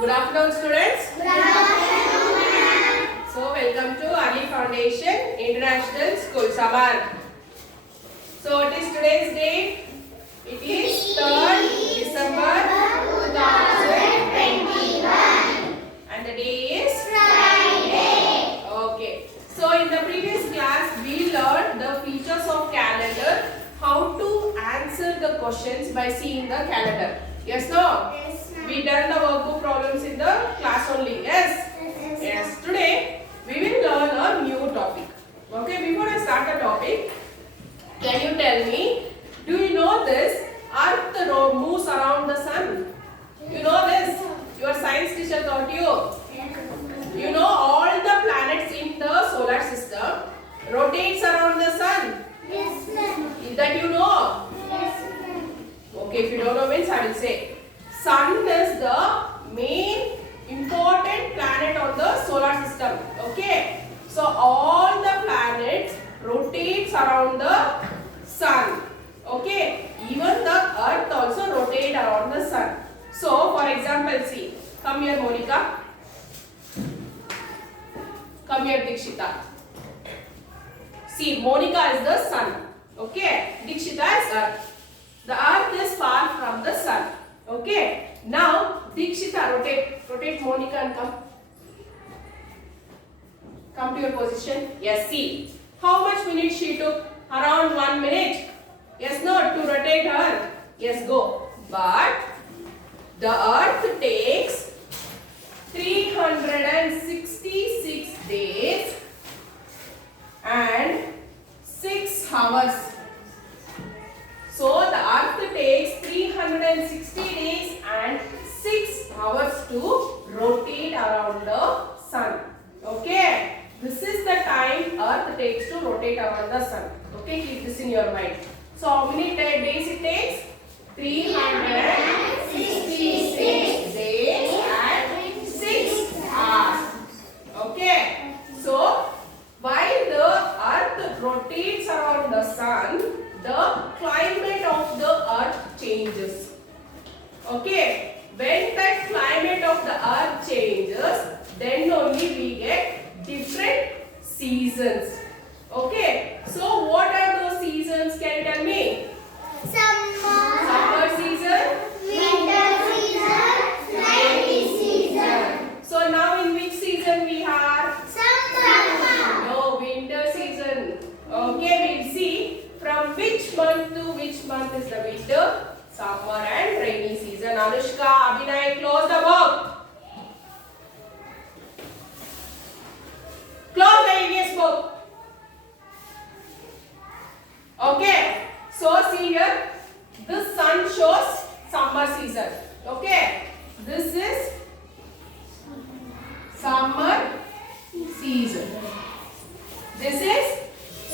Good afternoon, students. Good afternoon, ma'am. So, welcome to Ali Foundation International School Summer. So, what is today's date? It is 3rd December 2021. And the day is Friday. Okay. So, in the previous class, we learned the features of calendar, how to answer the questions by seeing the calendar. Yes, no? Yes, ma'am. We done the workbook problems in the class only. Yes? Yes. Today, we will learn a new topic. Okay, before I start the topic, can you tell me, do you know this? Earth moves around the sun. You know this? Your science teacher taught you. You know all the planets in the solar system rotates around the sun. Yes, ma'am. Is that you know? Yes, ma'am. Okay, if you don't know means I will say. Sun is the main important planet on the solar system. Okay. So all the planets rotates around the sun. Okay. Even the earth also rotate around the sun. So for example, see. Come here, Monica. Come here, Dikshita. See, Monica is the sun. Okay. Dikshita is earth. The earth is far from the sun. Okay. Now, Dikshita, rotate Monica and come. Come to your position. Yes, see. How much minutes she took? Around 1 minute. Yes, no, to rotate her. Yes, go. But, the earth takes 366 days and 6 hours. So the earth takes 360 days and 6 hours to rotate around the sun. Okay. This is the time earth takes to rotate around the sun. Okay. Keep this in your mind. So how many days it takes? 366 days and 6 hours. Okay. So while the earth rotates around the sun, the climate of the earth changes. Okay. When that climate of the earth changes, then only we get different seasons. Okay. So what are those seasons? Can you tell me? Summer season, Winter season, rainy season. So now in which season we are? Summer. No, winter season. Okay, we'll see from which month to which month is the winter, summer and rainy season. Anushka, Abhinay, close the book. Close the EVS book. Okay, so see here, the sun shows summer season. Okay, this is summer season. This is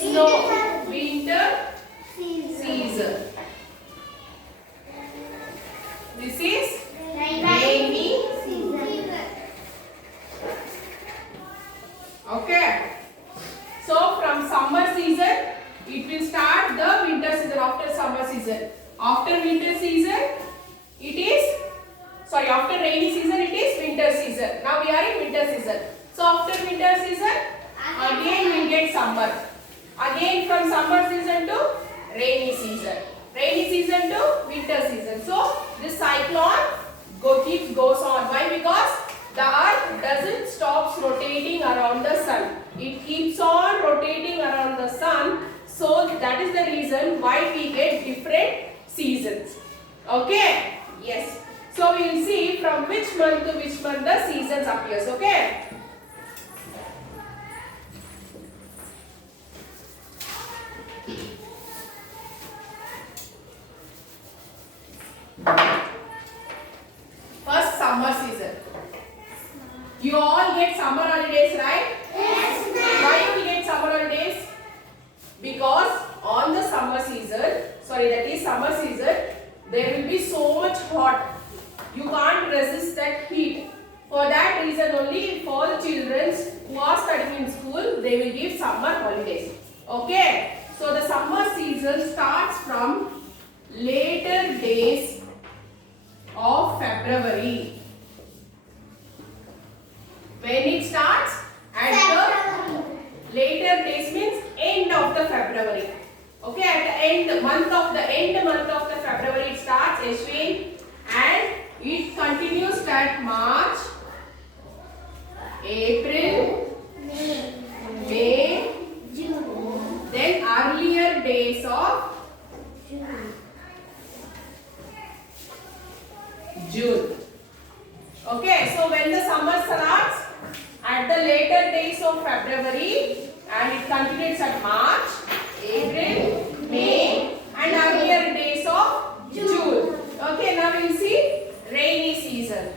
snow, winter season. This is rainy. Okay. So from summer season, it will start the winter season after summer season. After winter season, after rainy season, it is winter season. Now we are in winter season. So after winter season, again we will get summer. Again from summer season to rainy season. Rainy season to winter season. So this cyclone goes on. Why? Because the earth doesn't stop rotating around the sun. It keeps on rotating around the sun. So that is the reason why we get different seasons. Okay? Yes. So we will see from which month to which month the seasons appears. Okay? First, summer season. You all get summer holidays, right? Yes, ma'am. Why you will get summer holidays? Because on the summer season, that is summer season, there will be so much hot. You can't resist that heat. For that reason only, for the children who are studying in school, they will give summer holidays. Okay? So the summer season starts from later days of February. When it starts at the later days means end of the February. Okay, at the end month of the February it starts, Ashwin, and it continues at March, April, May, then earlier days of June. Okay, so when the summer starts at the later days of February and it continues at March, April, May and earlier days of June. Okay, now we will see rainy season.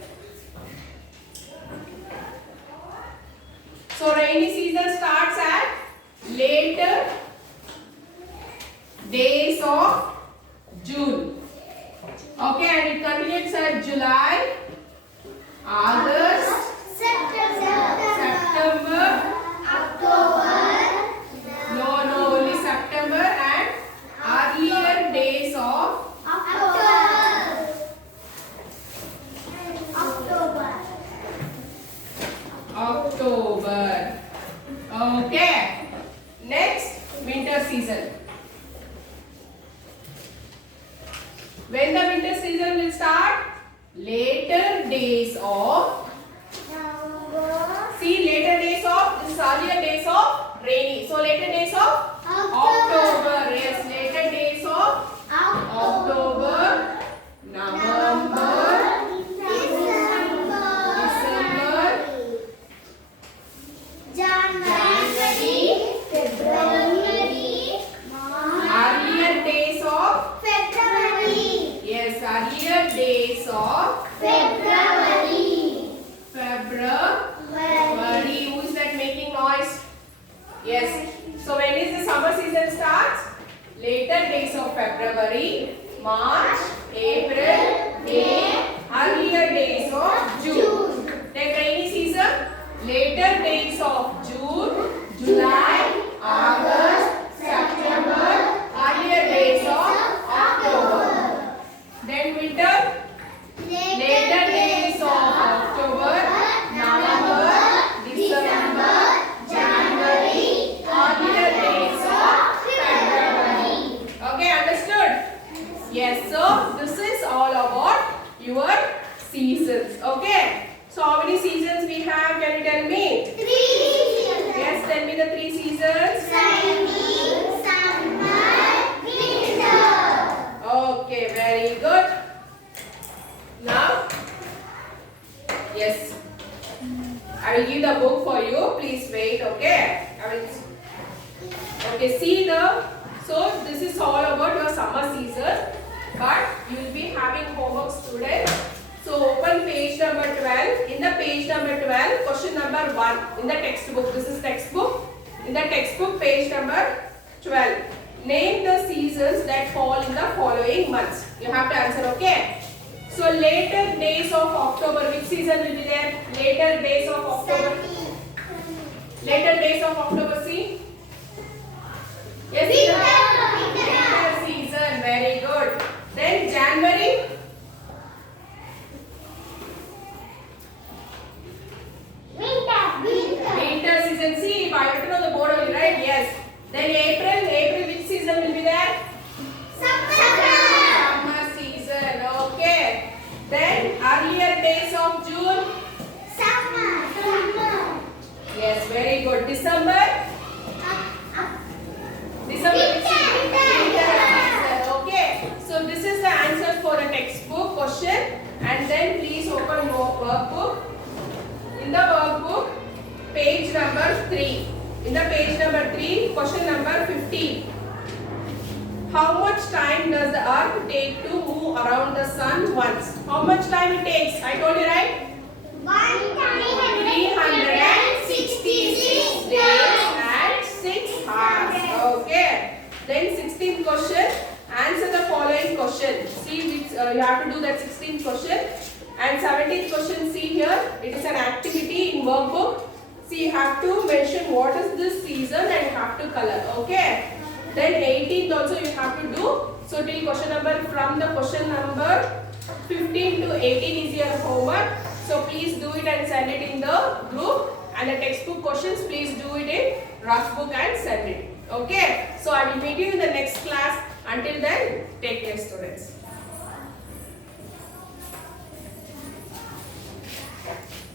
So rainy season starts at later days of June. Okay, and it continues at July, August, September, no, only September and earlier days of October. Okay, next winter season. When the winter season will start? Later days of, see later days of, this is earlier days of rainy. So later days of October, yes, later days of October, November, December, earlier days of, yes, earlier days of February. Who is that making noise? Yes. So when is the summer season starts? Later days of February, March, April, May, earlier days of June. Then rainy season, later days of June, July, August, September, earlier days of October. Then winter, later days of October, November, December, January, earlier days of February. Okay, understood? Yes, so this is all about your seasons. Okay, so how many seasons we have? Can you tell me? Yes, tell me the 3 seasons. Okay, very good. Now, yes, I will give the book for you. Please wait, okay? Okay, see so this is all about your summer season, but you will be having homework, students. So open page number 12. In the page number 12, question number 1 in the textbook. This is textbook. In the textbook, page number 12. Name the seasons that fall in the following months. You have to answer, okay? So later days of October, which season will be there? Later days of October. Later days of October, see? Yes, winter season, very good. Then January. Winter season, see, if I have to know the board only, right? Yes. Then April, which season will be there? Summer season, okay. Then earlier days of June? Yes, very good. December, which season? Winter season, okay. So this is the answer for a textbook question, and then please open your workbook. In the workbook, page number 3. In the page number 3, question number 15. How much time does the earth take to move around the sun once? How much time it takes? I told you, right? 366 days and 6 hours. Okay. Then 16th question. Answer the following question. See, which, you have to do that 16th question. And 17th question, see here. It is an activity in workbook. See, you have to mention what is this season and you have to color. Okay. Then 18th also you have to do. So till question number, from the question number 15 to 18 is your homework. So please do it and send it in the group. And the textbook questions, please do it in rough book and send it. Okay. So I will meet you in the next class. Until then, take care, students.